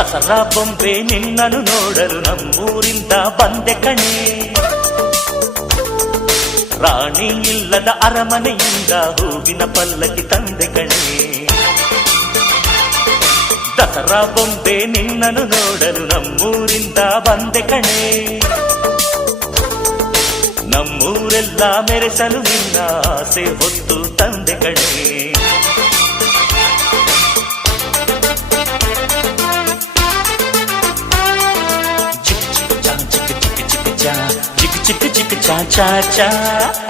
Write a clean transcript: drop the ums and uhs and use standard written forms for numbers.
ದಸರಾ ಬೊಂಬೆ ನಿನ್ನನ್ನು ನೋಡಲು ನಮ್ಮೂರಿಂದ ಬಂದೆ ಕಣೆ. ರಾಣಿ ಇಲ್ಲದ ಅರಮನೆಯಿಂದ ಹೂವಿನ ಪಲ್ಲಕ್ಕಿ ತಂದೆ ಕಣೆ. ದಸರಾ ಬೊಂಬೆ ನಿನ್ನನ್ನು ನೋಡಲು ನಮ್ಮೂರಿಂದ ಬಂದೆ ಕಣೆ. ನಮ್ಮೂರೆಲ್ಲ ಮೆರೆಸಲು ನಿನ್ನ ಆಸೆ ಹೊತ್ತು ತಂದೆ ಕಣೆ. ಚಿಕ್ ಚಿಕ್ ಚಾ ಚಾ ಚಾ ಚಾ